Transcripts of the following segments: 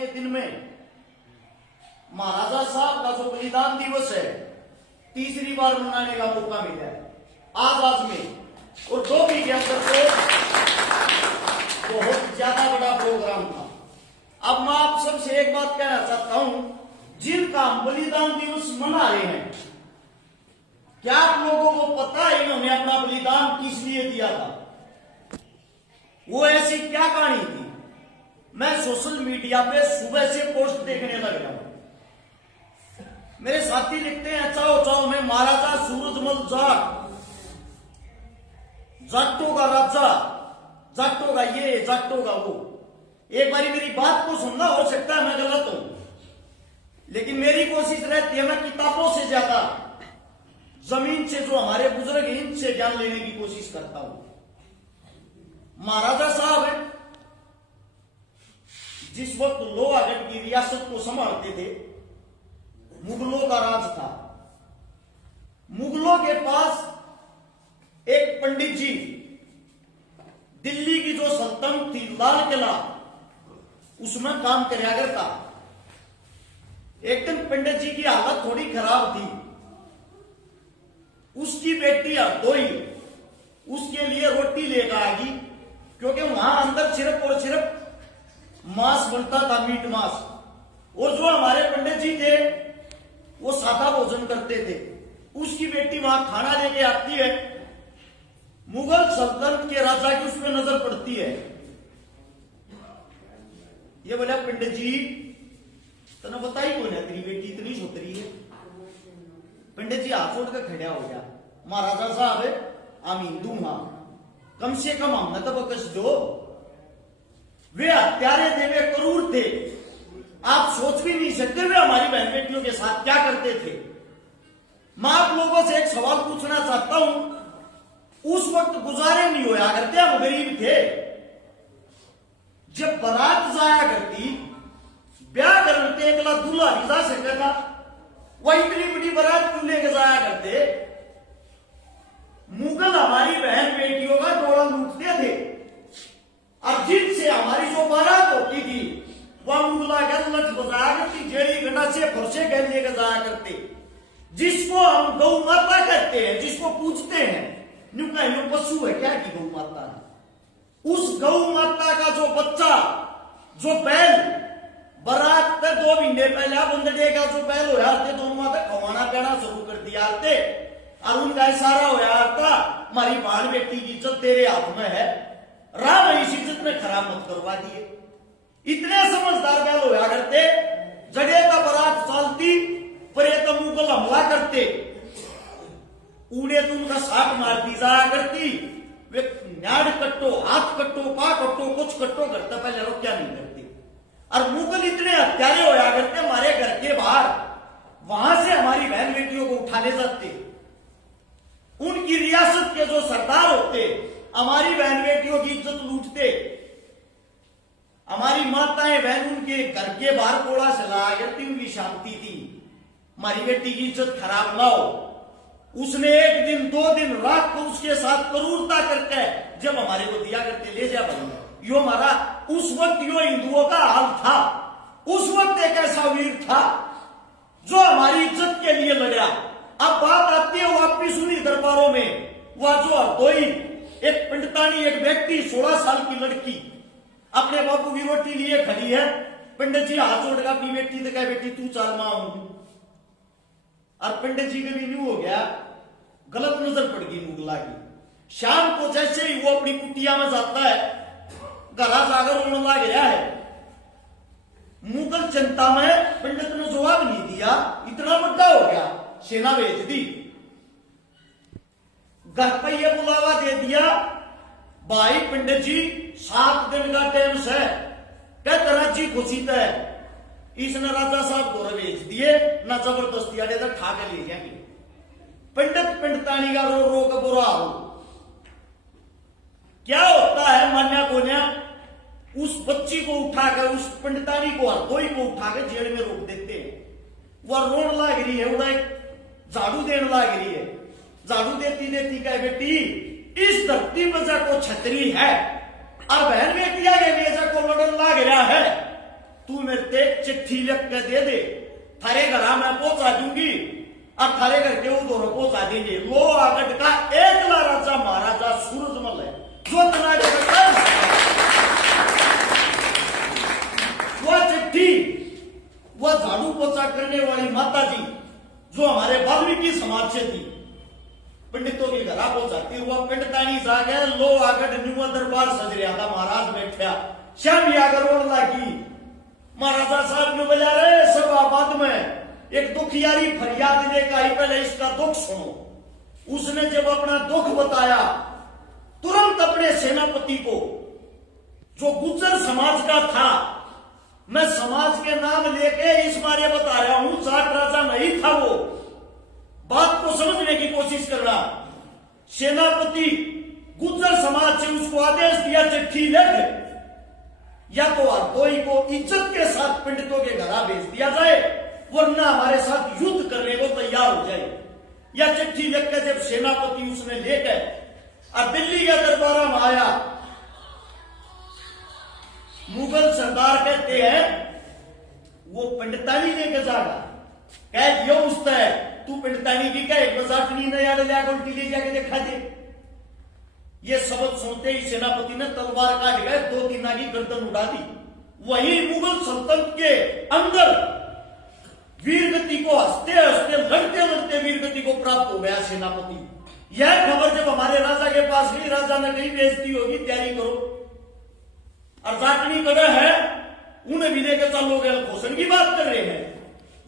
के दिन में महाराजा साहब का जो बलिदान दिवस है तीसरी बार मनाने का मौका मिला है आजाद में, और 2 वीक के अंदर तो बहुत ज्यादा बड़ा प्रोग्राम था। अब मैं आप सबसे एक बात कहना चाहता हूं, जिनका हम बलिदान दिवस मना रहे हैं, क्या आप लोगों को पता है इन्होंने अपना बलिदान किस लिए दिया था? वो ऐसी क्या कहानी थी? मैं सोशल मीडिया पे सुबह से पोस्ट देखने लग गया हूं। मेरे साथी लिखते हैं चाओ चाओ में महाराजा सूरजमल जाट, जाटों का राजा, जाटों का ये, जाटों का वो। एक बारी मेरी बात को सुनना, हो सकता है मैं गलत हूं, लेकिन मेरी कोशिश रहती है मैं किताबों से ज्यादा जमीन से जो हमारे बुजुर्ग हैं इनसे ज्ञान लेने की कोशिश करता हूं। महाराजा साहब जिस वक्त लोहागढ़ की रियासत को संभालते थे, मुगलों का राज था। मुगलों के पास एक पंडित जी, दिल्ली की जो सल्तनत थी लाल किला, उसमें काम करया करता। एक दिन पंडित जी की हालत थोड़ी खराब थी, उसकी बेटी हरदोई उसके लिए रोटी लेकर आ गई, क्योंकि वहां अंदर सिर्फ और सिर्फ मांस बनता था, मीट मांस, और जो हमारे पंडित जी थे वो सादा भोजन करते थे। उसकी बेटी वहां खाना लेके आती है, मुगल सल्तनत के राजा की उसमें नजर पड़ती है। ये बोला पंडित जी तने बताई कौन है तेरी बेटी इतनी छोतरी है? पंडित जी हाथ जोड़कर खड़ा हो गया, महाराजा साहब हम हिंदू हां, कम से कम हमने तो बकस दो। वे हत्यारे थे, वे क्रूर थे, आप सोच भी नहीं सकते वे हमारी बहन बेटियों के साथ क्या करते थे। मैं आप लोगों से एक सवाल पूछना चाहता हूं, उस वक्त गुजारे नहीं होया करते, हम गरीब थे, जब बारात जाया करती, ब्याह करते एकला दूल्हा नहीं जा सकता था, वह इतनी बड़ी बारात क्यों लेके जाया करते? मुगल हमारी बहन बेटियों का डोला लूटते थे, और जिनसे हमारी जो बारात होती थी वह मुगला गलत बजाया करती, जेड़ी गंडा से फरसे गल लेकर जाया करते, जिसको हम गौ माता कहते हैं, जिसको पूछते हैं, नुका यूं पशु है क्या की गौ माता है। उस गौ माता का जो बच्चा, जो बैल बारात पे 2 महीने पहले बंदड़े का जो बैल होया थे, दोनों माता खवाना पीना शुरू कर दिया थे, और उनका इशारा होया था हमारी बहन बेटी की इज्जत तेरे हाथ में है, राम इस इज्जत में खराब मत करवा दिए। इतने समझदार बैल होया करते, जड़े का बारात चलती पर ये तो मुगल हमला करते, उड़े तो उनका साथ मार दी जाया करती, वे नाड़ कट्टो, हाथ कट्टो, पा कट्टो, कुछ कट्टो करता, पहले रोक क्या नहीं करती। और मुगल इतने हत्यारे होया करते हमारे घर के बाहर, वहां से हमारी बहन बेटियों को उठा ले जाते। उनकी रियासत के जो सरदार होते हमारी बहन बेटियों की इज्जत लूटते, हमारी माताएं बहन उनके घर के बाहर कोड़ा से लाया करती, उनकी शांति थी, हमारी बेटी की इज्जत खराब ना हो। उसने 1 दिन 2 दिन रात को उसके साथ क्रूरता करके जब हमारे को दिया करते, ले जा भाई, यो हमारा उस वक्त यो हिंदुओं का हाल था। उस वक्त एक ऐसा वीर था जो हमारी इज्जत के लिए लड़ा। अब बात आती है वापिस उन्हीं दरबारों में, वह जो हरदोई एक पंडितानी, एक व्यक्ति 16 साल की लड़की अपने बापू की रोटी लिए खड़ी है, पंडित जी हाथ जोड़ का अपनी बेटी से कहे बेटी तू चाल मां हूं, और पंडित जी के भी न्यू हो गया, गलत नजर पड़ गई मुगला की। शाम को जैसे ही वो अपनी कुटिया में जाता है, घरा जाकर रोने लग गया है। मुगल जनता में पंडित ने जवाब नहीं दिया, इतना बड़ा हो गया, सेना भेज दी, घर पर यह बुलावा दे दिया, भाई पंडित जी 7 दिन का टाइम से कहते राजी खुशी है। इसने राजा साहब को भेज दिए, ना जबरदस्ती आड़े तक ठा के ले जाएंगे। पंडित पंडितानी का रो रो का बुरा हो। क्या होता है मान्या को न्या, उस बच्ची को उठाकर, उस पंडितानी को, हरदोई को उठाकर जेल में रोक देते हैं। वह रोन लाग रही है, वह झाड़ू देने लाग रही है, झाड़ू देती देती कहे बेटी इस धरती में को छतरी है और बहन बेटिया के लिए को लड़न लाग रहा है, तू मेरे ते चिट्ठी लिख के दे दे, थारे घर मैं पहुंचा दूंगी और थारे घर के उधर पहुंचा देंगे। लो आगट का एकला राजा महाराजा सूरजमल है जो तनाड़े वह चिट्ठी, वह झाड़ू पोछा करने वाली माता जी जो हमारे वाल्मीकि समाज से थी, पंडितों के घर पहुंचाती। वह पिंडतानी जागे लो आगट न्यू दरबार सज रहा था, महाराज बैठा श्याम आगर लगी। महाराजा साहब ने बजा रहे सब आबाद में एक दुखियारी फरियाद लेकर आई, पहले इसका दुख सुनो। उसने जब अपना दुख बताया तुरंत अपने सेनापति को जो गुज्जर समाज का था, मैं समाज के नाम लेके इस बारे बता रहा हूं, जाट राजा नहीं था वो, बात को समझने की कोशिश कर रहा। सेनापति गुज्जर समाज से उसको आदेश दिया चिट्ठी लिख, या तो हरदोई को इज्जत के साथ पंडितों के घर भेज दिया जाए वरना हमारे साथ युद्ध करने को तैयार हो जाए। या चिट्ठी लिख के जब सेनापति उसने लेकर और दिल्ली के दरबार में आया, मुगल सरदार कहते हैं वो पंडितानी लेके जागा, कह दियो उसने तू पंडितानी की कह बजाटनी न याद लिया उल्टी ले जाके देखा दे। ये शब्द सुनते ही सेनापति ने तलवार काट गए, 2-3 की गर्दन उड़ा दी। वही मुगल सल्तनत के अंदर वीरगति को हंसते हंसते लड़ते लड़ते वीरगति को प्राप्त हो गया सेनापति। यह खबर जब हमारे राजा के पास गई, राजा ने कही बेइज्जती होगी, तैयारी करो। अर्जाटनी कड़ा है उन्हें भी लेकर चलोगे, घोषण की बात कर रहे हैं।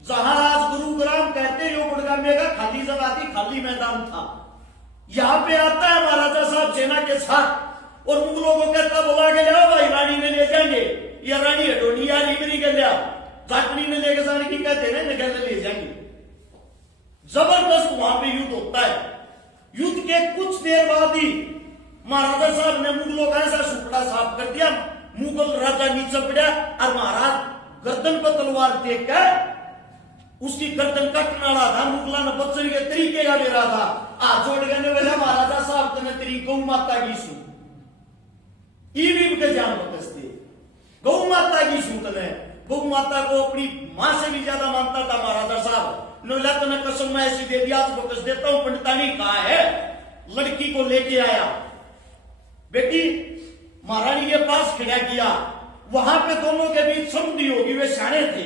जहां आज गुरुग्राम कहते यो गुड़गामे का खाली जगह थी, खाली मैदान था, यहां पे आता है महाराजा साहब सेना के साथ और मुगलों को कहता बुला के जाओ भाई रानी में ले जाएंगे, या रानी हटोनी या लीवरी के लिया जाटनी में लेके जाने की कहते हैं निकल ले जाएंगे। जबरदस्त वहां पे युद्ध होता है। युद्ध के कुछ देर बाद ही महाराजा साहब ने मुगलों का ऐसा सुपड़ा साफ कर दिया, मुगल राजा नीचे पड़ा और महाराज गर्दन पर तलवार टेक कर उसकी गर्दन कटने वाला था। मुगला ने बच्चन के तरीके का ले रहा था, हाथ जोड़ करने वाला महाराजा साहब तने तेरी गौ माता की सू के जान बकसते, गौ माता की सू तने गौ माता को अपनी मां से भी ज्यादा मानता था महाराजा साहब। नोला तने कसम मैं ऐसी दे दिया तो बकस देता हूं। पंडितानी कहा है लड़की को लेके आया, बेटी महारानी के पास खड़ा किया, वहां पे दोनों के बीच संधि होगी, वे शाणे थे।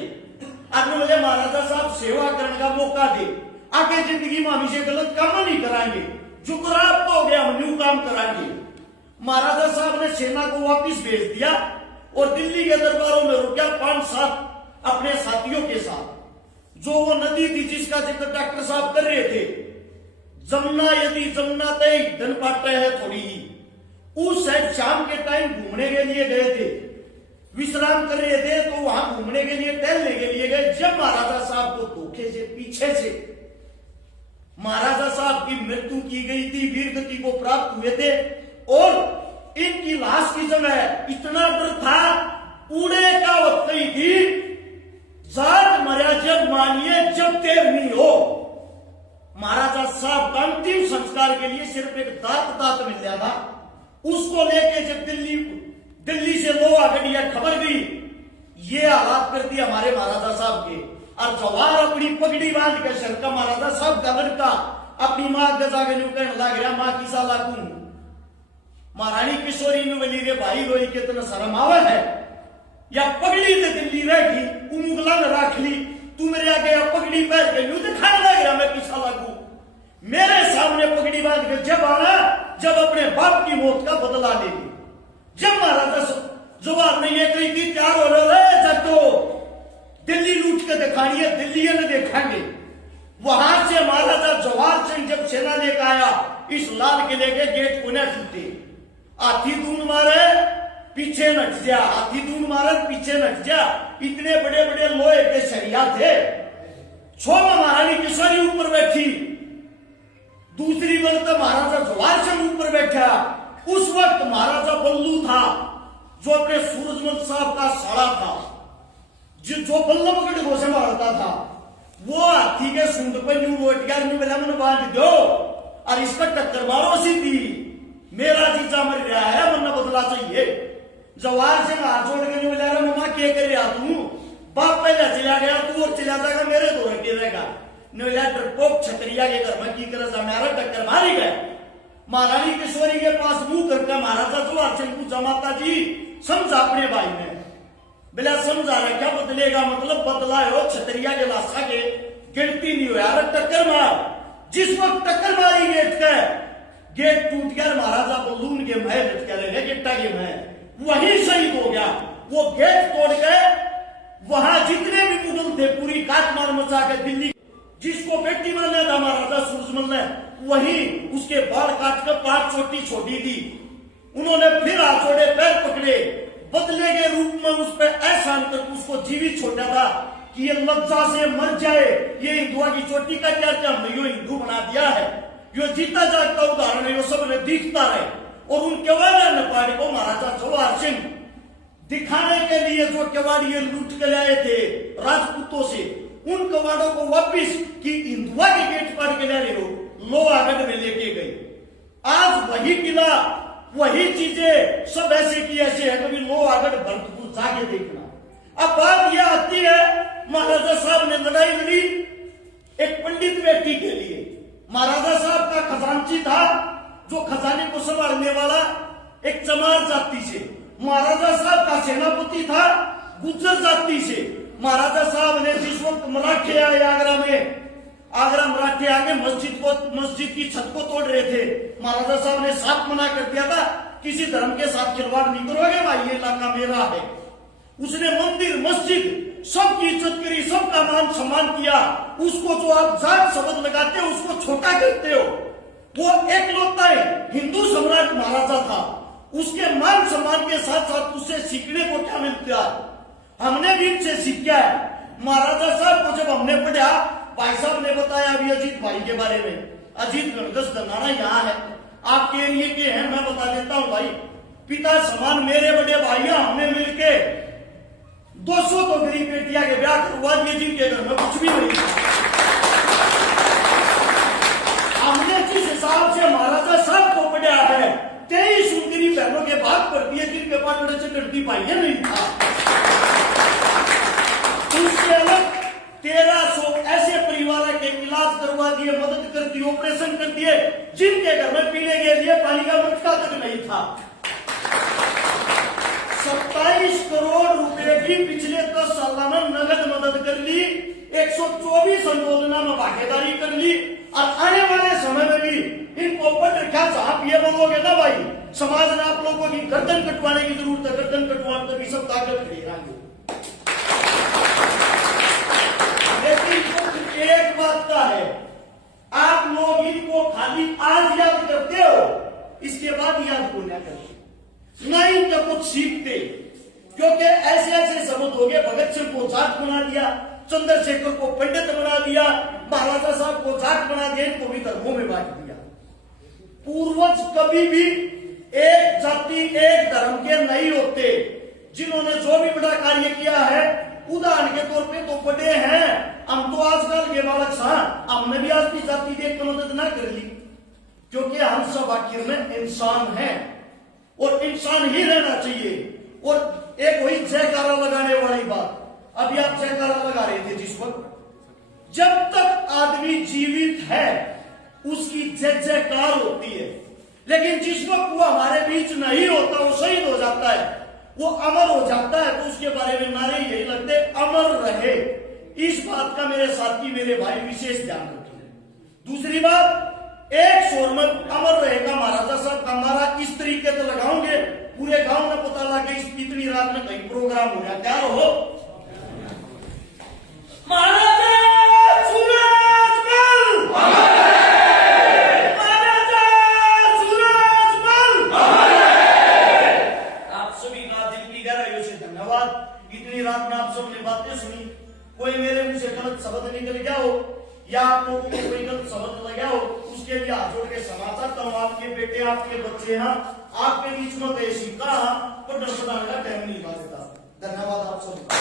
आगे मुझे महाराजा साहब सेवा करने का मौका दे, आगे जिंदगी में हम इसे गलत काम नहीं कराएंगे, जुकराब तो हो गया हम न्यू काम कराएंगे। महाराजा साहब ने सेना को वापिस भेज दिया और दिल्ली के दरबारों में रुका 5-7 अपने साथियों के साथ। जो वो नदी थी जिसका जिक्र डॉक्टर साहब कर रहे थे, जमुना, यदि जमुना तय धन पाट है थोड़ी ही, उस साइड शाम के टाइम घूमने के लिए गए थे, विश्राम कर रहे थे तो वहां घूमने के लिए टहलने के लिए गए। जब महाराजा साहब को धोखे से पीछे से महाराजा साहब की मृत्यु की गई थी, वीरगति को प्राप्त हुए थे और इनकी लाश की जगह इतना डर था, उड़े का वक्त ही थी, जाट मर्या जब मानिए जब देर नहीं हो। महाराजा साहब का अंतिम संस्कार के लिए सिर्फ एक दात मिल गया था, उसको लेके जब दिल्ली से लोहा गढ़िया खबर गई, ये हालात कर दिया हमारे महाराजा साहब के। और जवाहर अपनी पगड़ी बांध कर सर का महाराजा साहब का लड़का अपनी मां गजा के कहने लग गया, मां किसा लागू महारानी किशोरी ने बोली रे भाई रोई के तना शर्म आवे है, या पगड़ी तो दिल्ली रहेगी मुगला ने रख ली, तू मेरे आगे पगड़ी पहन के यूं दिखाने लग रहा मैं किसा लागू। मेरे सामने पगड़ी बांध के जब आना, जब अपने बाप की मौत का बदला ले ली। जब महाराजा जवाहर ने ये कही कि तैयार हो रहे जटो दिल्ली लूट के दिखानी है, दिल्ली ने देखेंगे। वहां से महाराजा जवाहर सिंह जब सेना लेकर आया, इस लाल किले के गेट को न छूटे, हाथी दून मारे पीछे नट जा, हाथी दून मारे पीछे नट जा, इतने बड़े बड़े लोहे के सरिया थे। छोमा महारानी किशोरी ऊपर बैठी, दूसरी बल तो महाराजा जवाहर सिंह ऊपर बैठा। उस वक्त महाराजा बल्लू था जो अपने सूरजमल साहब का साड़ा था, जो बल्लभगढ़ को संभालता था, वो हाथी के सूंड पर यूं लोट गया, मैंने बांध दो और इस पर टक्कर मारो सीधी, मेरा जीजा मर गया है वरना बदला चाहिए। जवाहर सिंह हाथ जोड़ के बोला मम्मा क्या कर रहा तू, चला गया तू और चला जाएगा मेरे दो रखे रहेगा नोया डरपोक छतरिया के घर में की करे मेरा टक्कर मारी गए महारानी किशोरी के पास मुंह करके महाराजा जोहार सिंह पूछा माता जी समझा अपने भाई ने बिला समझा रहा क्या बदलेगा मतलब बदला है छतरिया के लाशा के गिनती नहीं हुआ यार टक्कर मार जिस वक्त टक्कर मारी गेट टूट गया महाराजा बलून के महल लटके गिट्टा के महल वही शहीद हो गया वो गेट तोड़ के वहां जितने भी मुगल थे पूरी काटमार मचा के दिल्ली जिसको बेटी मारना था महाराजा सूरजमल ने वही उसके बाल काट कर 5 चोटी छोटी थी उन्होंने फिर हाथ छोड़े पैर पकड़े बदले के रूप में उस पर एहसान कर उसको जीवित छोड़ा था कि ये लज्जा से मर जाए ये हिंदुआ की चोटी का क्या हमने यो हिंदू बना दिया है यो जीता जागता उदाहरण है यो सब ने दिखता रहे और उन केवाड़िया नेपाड़ी को महाराजा जोहार सिंह दिखाने के लिए जो केवाड़िए लूट के लाए थे राजपूतों से उन कवाड़ों को वापिस कि हिंदुआ के गेट पार के ले रहे हो लोहागढ़ में लेके गए आज वही किला वही चीजें सब ऐसे की ऐसे है कभी लोहागढ़ भरतपुर जाके देखना अब बात यह आती है महाराजा साहब ने लड़ाई लड़ी एक पंडित व्यक्ति के लिए महाराजा साहब का खजांची था जो खजाने को संभालने वाला एक चमार जाति से महाराजा साहब का सेनापति था गुज्जर जाति से महाराजा साहब ने जिस वक्त मराठे आए आगरा मराठे आगे मस्जिद की छत को तोड़ रहे थे महाराजा साहब ने साफ मना कर दिया था किसी धर्म के साथ खिलवाड़ नहीं करोगे भाई ये इलाका मेरा है उसने मंदिर मस्जिद सबकी इज्जत करी सबका मान सम्मान किया उसको जो आप जात शब्द लगाते हो उसको छोटा कहते हो वो एकलौता हिंदू सम्राट महाराजा था उसके मान सम्मान के साथ साथ उससे सीखने को क्या मिलता है हमने भी इनसे सीखा है महाराजा साहब को जब हमने पढ़ा भाई साहब ने बताया अभी अजीत भाई के बारे में अजीत गणगस दनाना यहाँ है आपके एरिए के हैं मैं बता देता हूँ भाई पिता समान मेरे बड़े भाइयों हमने मिलके 200 तो गरीब बेटिया के ब्याह करवा दिए जिनके घर में कुछ भी नहीं हमने जिस हिसाब से महाराजा साहब को पढ़ा है 23 सुंदरी बहनों के भाग कर दिए जिनके पास बड़े से करती भाइया नहीं था उसके अलग 1300 ऐसे परिवार के इलाज करवा दिए मदद कर दी ऑपरेशन कर दिए जिनके घर में पीने के लिए पानी का मटका तक नहीं था 27 करोड़ रुपए की पिछले 10 साल में नगद मदद कर ली 124 अनुमोदना में भागीदारी कर ली और आने वाले समय में भी इनको पढ़ रखा आप ये बोलोगे ना भाई समाज ने आप लोगों की गर्दन कटवाने की जरूरत है गर्दन कटवाने तभी सब ताकत खड़ी रहेंगे लेकिन एक बात का है आप लोग इनको खाली आज याद करते हो इसके बाद याद को ना करते नहीं तो कुछ सीखते क्योंकि ऐसे ऐसे शब्द हो गए भगत सिंह को जाट बना दिया चंद्रशेखर को पंडित बना दिया महाराजा साहब को जाट बना दिया इनको भी धर्मों में बांट दिया पूर्वज कभी भी एक जाति एक धर्म के नहीं होते जिन्होंने जो भी बड़ा कार्य किया है उदाहरण के तौर पे तो बड़े हैं हम तो आजकल के बालक हमने भी आज की जाति देख कर मदद ना कर ली क्योंकि हम सब आखिर में इंसान हैं और इंसान ही रहना चाहिए और एक वही जयकारा लगाने वाली बात अभी आप जयकारा लगा रहे थे जिस वक्त जब तक आदमी जीवित है उसकी जय जयकार होती है लेकिन जिस वक्त वो हमारे बीच नहीं होता वो शहीद हो जाता है वो अमर हो जाता है तो उसके बारे में नारे यही लगते अमर रहे इस बात का मेरे साथी मेरे भाई विशेष ध्यान रखें दूसरी बात एक स्वर में अमर रहेगा महाराजा साहब का नारा इस तरीके से लगाओगे पूरे गांव में पता लगे इस इतनी रात में कहीं प्रोग्राम हो रहा क्या हो महाराजा आप सभी का दिल की गहराइयों से धन्यवाद इतनी रात में आप सबने बातें सुनी कोई मेरे मुंह से गलत शब्द निकल गया हो या आप लोगों को कोई गलत शब्द लगा हो उसके लिए हाथ जोड़ के क्षमा चाहता हूँ आपके बेटे आपके बच्चे हैं आपके बीच में देशी का पर डर का टाइम नहीं बात धन्यवाद आप सबका